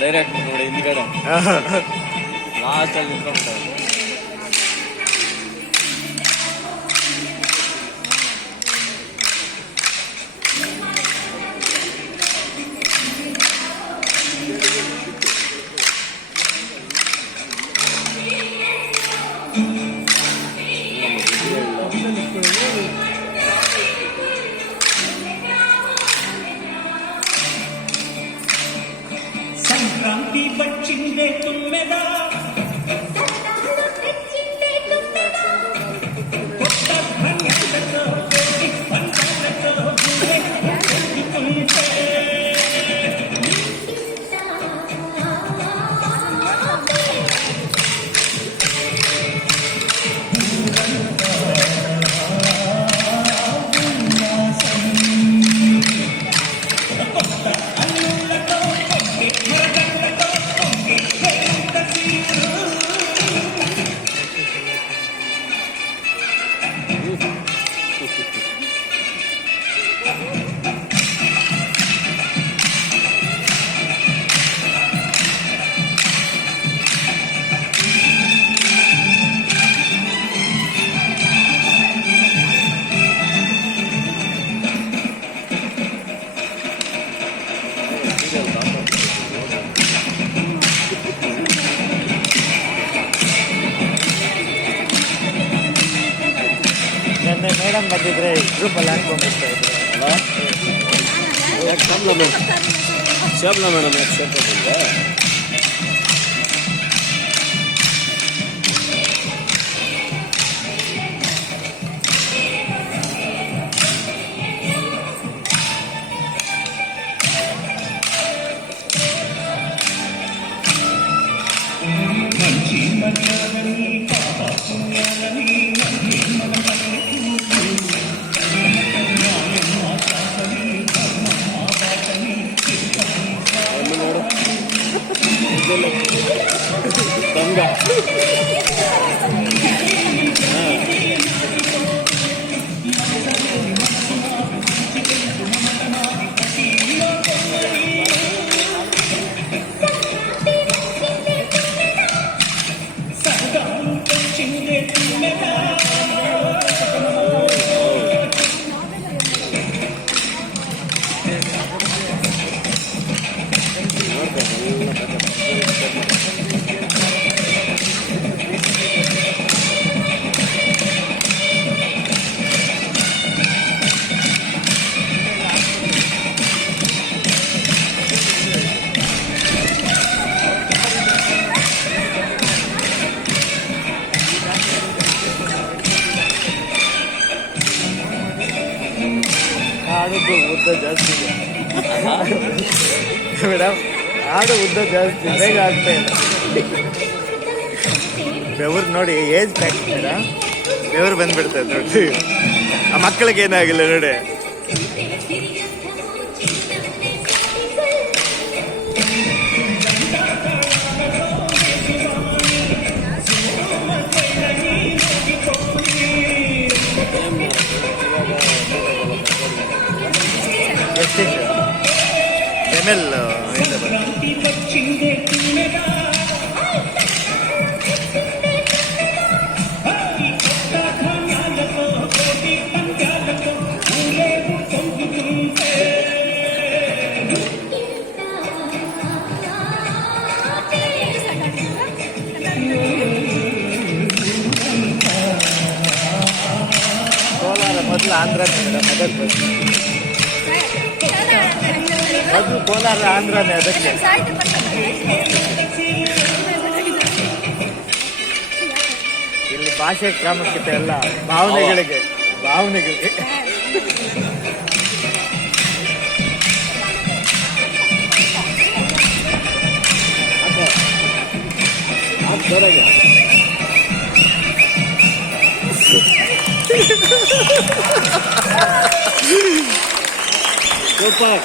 Direct ನೋಡಿ ಹಿಂದ್ಗಡೆ last ಅಲ್ಲಿ ನಿಂತ್ಕೊಂಡ್ಬಿಟ್ಟಾರೆ. సంక్రాంతి వచ్చిందే తుమ్మెదా కొత్త ధాన్యాలతో పంటలతో ಮೇಡಮ್ ಬಂದಿದ್ರೆ ಗ್ರೂಪಲ್ಲಿ ಹಾಕೊಂಡ್ಬಿಡ್ತಾ ಇದ್ರು ಅಲ್ಲ ಯಾಕೆ ಶಾಬ್ಲಾ ಮೇಡಮ್ ಯಾಕೆ ಸೇರ್ಕೊಂಡಿದ್ದೆ? ತಂಗ ಹಾಡು ಉದ್ದ ಜಾಸ್ತಿ ಇದೆ ಮೇಡಮ್, ಹಾಡು ಉದ್ದ ಜಾಸ್ತಿ ಬೇಗ ಆಗ್ತಾ ಇಲ್ಲ. ಬೆವರು ನೋಡಿ ಏಜ್ ಪ್ಯಾಕ್ ಮೇಡಮ್, ಬೆವರು ಬಂದ್ಬಿಡ್ತದೆ ನೋಡಿ. ಆ ಮಕ್ಕಳಿಗೆ ಏನಾಗಿಲ್ಲ ನೋಡಿ. ML ಕೋಲಾರ ಮೊದಲು ಆಂಧ್ರ ಮೊದಲು ಕೋಲಾರ ಆಂಧ್ರನೇ, ಅದಕ್ಕೆ ಇಲ್ಲಿ ಭಾಷೆ ಪ್ರಾಮುಖ್ಯತೆ ಎಲ್ಲ ಭಾವನೆಗಳಿಗೆ ಸೂಪರ್.